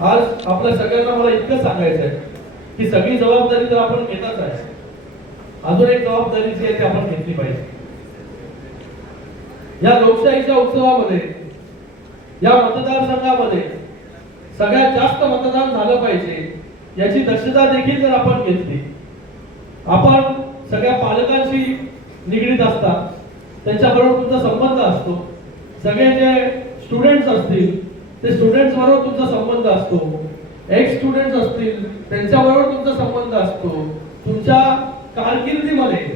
आज आपल्या सगळ्यांना मला इतकं सांगायचं आहे की सगळी जबाबदारी तर आपण घेतच आहे. अजून एक जबाबदारी जी आहे ती आपण घेतली पाहिजे. या लोकशाहीच्या उत्सवामध्ये या मतदारसंघामध्ये सगळ्यात जास्त मतदान झालं पाहिजे याची दक्षता देखील जर आपण घेतली आपण सगळ्या पालकांशी निगडीत असतात त्यांच्याबरोबर तुमचा संबंध असतो सगळे जे स्टुडंट्स असतील ते स्टुडंट्स बरोबर तुमचा संबंध असतो. एक्स स्टुडंट्स असतील त्यांच्याबरोबर तुमचा संबंध असतो. तुमच्या कारकिर्दीमध्ये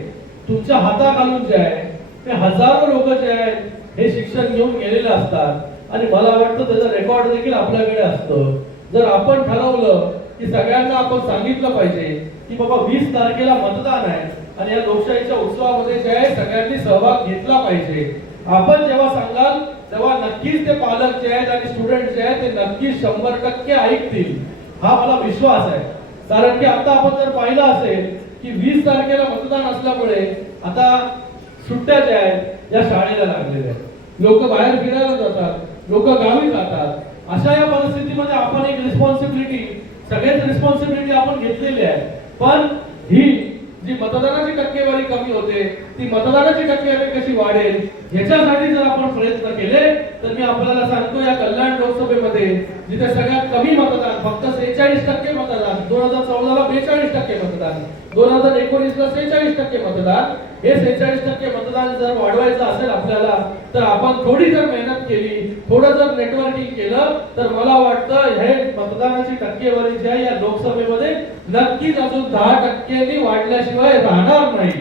तुमच्या हाताखालून जे आहे ते हजारो लोक जे आहेत हे शिक्षण घेऊन गेलेले असतात. आणि मला वाटतं त्याचं रेकॉर्ड देखील आपल्याकडे असतं. जर आपण ठरवलं की सगळ्यांना आपण सांगितलं पाहिजे की बाबा वीस तारखेला मतदान आहे आणि या लोकशाहीच्या उत्सवामध्ये जे आहे सगळ्यांनी सहभाग घेतला पाहिजे आपण जेव्हा सांगाल तेव्हा नक्कीच ते पालक जे आहेत आणि स्टुडंट जे आहेत ते नक्कीच शंभर टक्के ऐकतील. हा मला विश्वास आहे. कारण की आता आपण जर पाहिलं असेल की वीस तारखेला मतदान असल्यामुळे आता सुट्ट्या ज्या आहेत या शाळेला लागलेल्या आहेत. लोक बाहेर फिरायला जातात लोक गावी जातात. अशा या परिस्थितीमध्ये आपण एक रिस्पॉन्सिबिलिटी सगळेच रिस्पॉन्सिबिलिटी आपण घेतलेली आहे. पण जी मतदानाची टक्केवारी कमी होते ती मतदानाची टक्केवारी कशी वाढेल याच्यासाठी जर आपण प्रयत्न केले तर मी आपल्याला सांगतो या कल्याण लोकसभेमध्ये जिथे सगळ्यात कमी मतदान फक्त सेहेचाळीस टक्के मतदान दोन हजार चौदाला बेचाळीस टक्के मतदान दोन हजार एकोणीस ला सेहेचाळीस टक्के मतदान हे सेहेचाळीस टक्के मतदान जर वाढवायचं असेल आपल्याला तर आपण थोडी जर मेहनत केली थोडं जर नेटवर्किंग केलं तर मला वाटतं हे मतदानाची टक्केवारी जी आहे या लोकसभेमध्ये नक्कीच अजून दहा टक्क्यांनी वाढल्याशिवाय राहणार नाही.